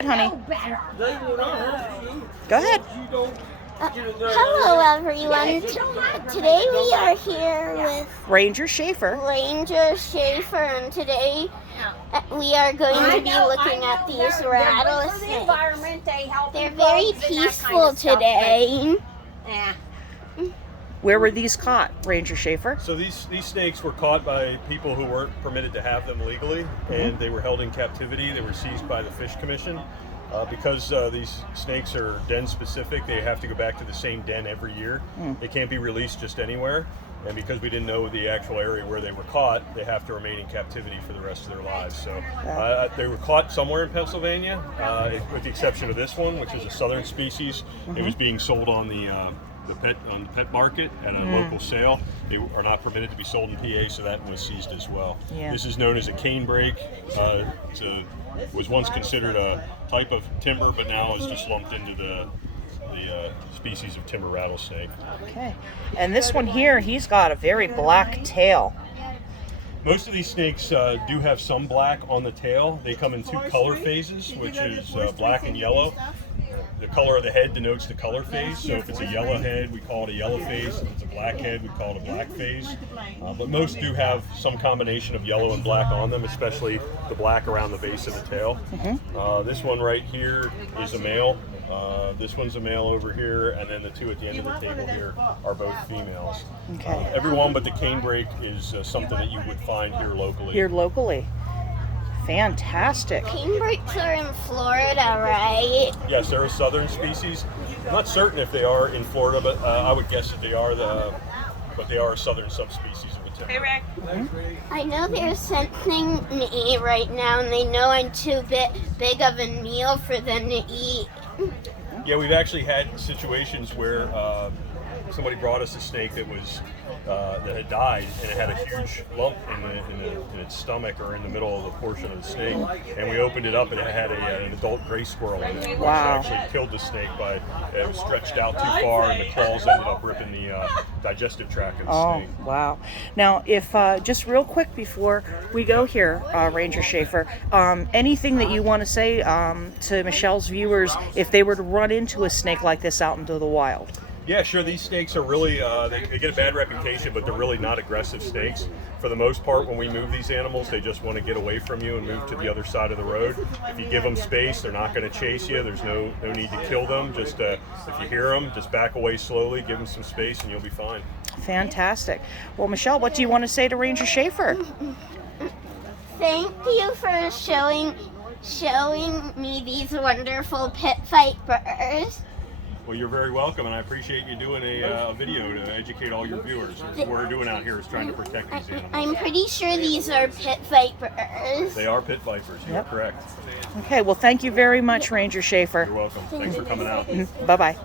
Honey, go ahead. Hello everyone. Today we are here with Ranger Sheaffer. And today we are going to be looking at these rattlesnakes. They're very peaceful today. Where were these caught, Ranger Sheaffer? So these snakes were caught by people who weren't permitted to have them legally, and they were held in captivity. They were seized by the Fish Commission. Because these snakes are den specific, they have to go back to the same den every year. They can't be released just anywhere. And because we didn't know the actual area where they were caught, they have to remain in captivity for the rest of their lives. So they were caught somewhere in Pennsylvania, with the exception of this one, which is a southern species. It was being sold on the pet market at a local sale. They are not permitted to be sold in PA, so that was seized as well. Yeah. This is known as a canebrake. Was once considered a type of timber, but now is just lumped into the species of timber rattlesnake. Okay. And this one here, he's got a very black tail. Most of these snakes do have some black on the tail. They come in two color phases, which is black and yellow. The color of the head denotes the color phase. So if it's a yellow head, we call it a yellow phase. If it's a black head, we call it a black phase. But most do have some combination of yellow and black on them, especially the black around the base of the tail. This one right here is a male. This one's a male over here, and then the two at the end of the table here are both females. Okay. Everyone but the canebrake is something that you would find here locally. Here locally. Fantastic. Canebrakes are in Florida, right? Yes, they're a southern species. I'm not certain if they are in Florida, but I would guess that they are but they are a southern subspecies of the timber. Hey, Rick. I know they're sensing me right now, and they know I'm too big of a meal for them to eat. Yeah, we've actually had situations where somebody brought us a snake that was that had died, and it had a huge lump in its stomach or in the middle of the portion of the snake. And we opened it up, and it had an adult gray squirrel in it, which actually killed the snake by it was stretched out too far, and the claws ended up ripping the digestive tract of the snake. Oh, wow. Now, if just real quick before we go here, Ranger Sheaffer, anything that you want to say to Michelle's viewers if they were to run into a snake like this out into the wild? Yeah, sure. These snakes are really, they get a bad reputation, but they're really not aggressive snakes. For the most part, when we move these animals, they just want to get away from you and move to the other side of the road. If you give them space, they're not going to chase you. There's no need to kill them. Just if you hear them, just back away slowly, give them some space, and you'll be fine. Fantastic. Well, Michelle, what do you want to say to Ranger Sheaffer? Thank you for showing me these wonderful pit vipers. Well, you're very welcome, and I appreciate you doing a video to educate all your viewers. What we're doing out here is trying to protect these animals. I'm pretty sure these are pit vipers. They are pit vipers. You're correct. Okay, well, thank you very much, Ranger Sheaffer. You're welcome. Thanks for coming out. Bye-bye.